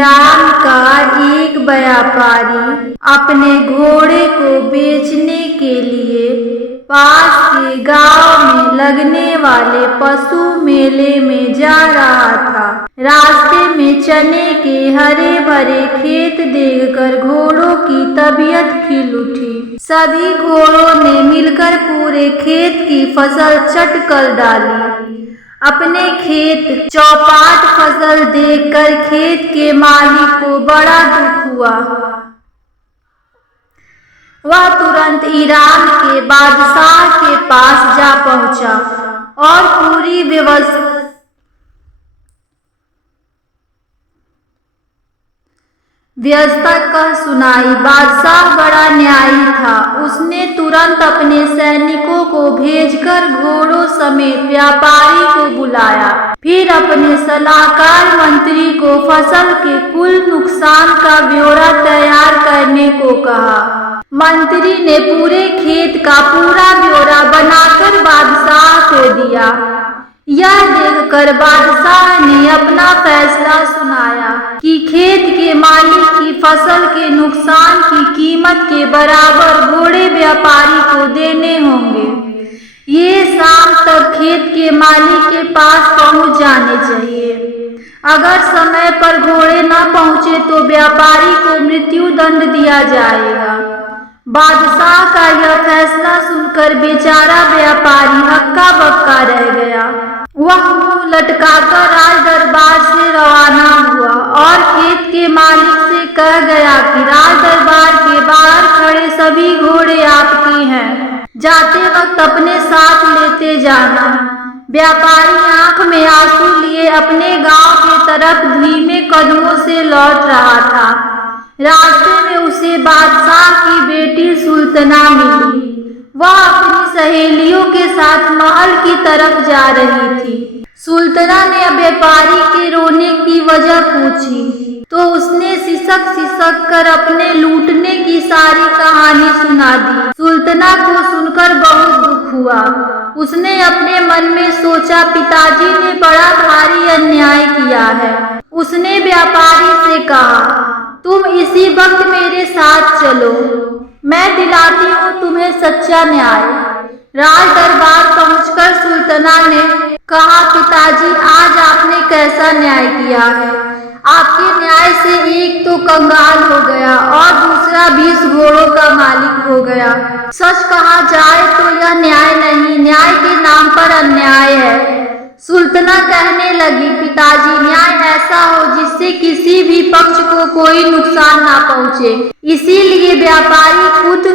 Iran का एक व्यापारी अपने घोड़े को बेचने के लिए पास के गांव में लगने वाले पशु मेले में जा रहा था। रास्ते में चने के हरे भरे खेत देखकर घोड़ों की तबीयत खिल उठी। सभी घोड़ों ने मिलकर पूरे खेत की फसल चट कर डाली। अपने खेत चौपाट फसल देखकर खेत के मालिक को बड़ा दुख हुआ। वह तुरंत ईरान के बादशाह के पास जा पहुंचा और पूरी व्यवस्था कह सुनाई। बादशाह बड़ा न्यायी था। उसने तुरंत अपने सैनिकों को भेजकर घोड़ों समेत व्यापारी को बुलाया। फिर अपने सलाहकार मंत्री को फसल के कुल नुकसान का ब्यौरा तैयार करने को कहा। मंत्री ने पूरे खेत का पूरा ब्यौरा बनाकर बादशाह को दिया। यह देखकर बादशाह ने अपना फैसला सुनाया कि खेत के मालिक की फसल के नुकसान की कीमत के बराबर घोड़े व्यापारी को देने होंगे। ये शाम तक खेत के मालिक के पास पहुंच जाने चाहिए। अगर समय पर घोड़े न पहुंचे तो व्यापारी को मृत्यु दंड दिया जाएगा। बादशाह का यह फैसला सुनकर बेचारा व्यापारी हक्का बक्का रह गया। वह मुंह लटकाकर राज दरबार से रवाना हुआ और खेत के मालिक से कह गया कि राज दरबार के बाहर खड़े सभी घोड़े आपके हैं। जाते वक्त अपने साथ लेते जाना। व्यापारी आंख में आंसू लिए अपने गांव की तरफ धीमे कदमों से लौट रहा था। रास्ते में उसे बादशाह की बेटी सुल्ताना मिली। वह अपनी सहेलियों के साथ महल की तरफ जा रही थी। सुल्ताना ने व्यापारी के रोने की वजह पूछी तो उसने सिसक सिसक कर अपने लूटने की सारी कहानी सुना दी। सुल्ताना को सुनकर बहुत दुख हुआ। उसने अपने मन में सोचा, पिताजी ने बड़ा भारी अन्याय किया है। उसने व्यापारी से कहा, तुम इसी वक्त मेरे साथ चलो, मैं दिलाती हूँ तुम्हें सच्चा न्याय। राज दरबार पहुंचकर सुल्ताना ने कहा, पिताजी आज आपने कैसा न्याय किया है। आपके न्याय से एक तो कंगाल हो गया और दूसरा 20 घोड़ों का मालिक हो गया। सच कहा जाए तो यह न्याय नहीं, न्याय के नाम पर अन्याय है। सुल्ताना कहने लगी, पिताजी न्याय ऐसा हो जिससे किसी भी पक्ष को कोई नुकसान ना पहुंचे। इसीलिए व्यापारी खुद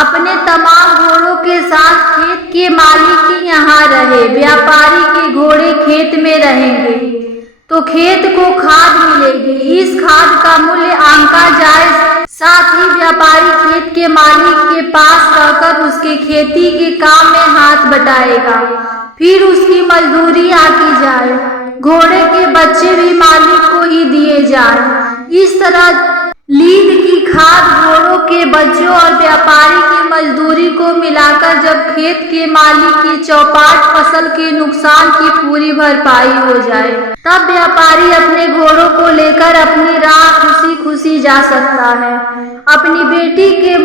अपने तमाम घोड़ों के साथ खेत के मालिक के यहाँ रहे। व्यापारी के घोड़े खेत में रहेंगे तो खेत को खाद मिलेगी। इस खाद का मूल्य आंका जाए। साथ ही व्यापारी खेत के मालिक के पास रहकर उसके खेती के काम में हाथ बटाएगा। फिर उसकी मजदूरी आकी जाए। घोड़े के बच्चे भी मालिक को ही दिए जाए। इस तरह लीद की खाद, घोड़ों के बच्चों और व्यापारी की मजदूरी को मिलाकर जब खेत के मालिक की चौपाट फसल के नुकसान की पूरी भरपाई हो जाए, तब व्यापारी अपने घोड़ों को लेकर अपनी राह खुशी खुशी जा सकता है। अपनी बेटी के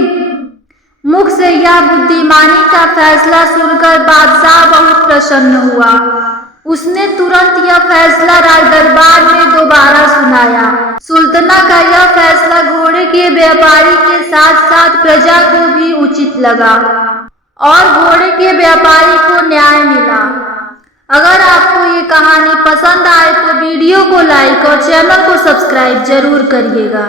मुख से यह बुद्धिमानी का फैसला सुनकर बादशाह बहुत प्रसन्न हुआ। उसने तुरंत यह फैसला राज दरबार में दोबारा सुनाया। सुल्ताना का यह फैसला घोड़े के व्यापारी के साथ साथ प्रजा को भी उचित लगा और घोड़े के व्यापारी को न्याय मिला। अगर आपको ये कहानी पसंद आए तो वीडियो को लाइक और चैनल को सब्सक्राइब जरूर करिएगा।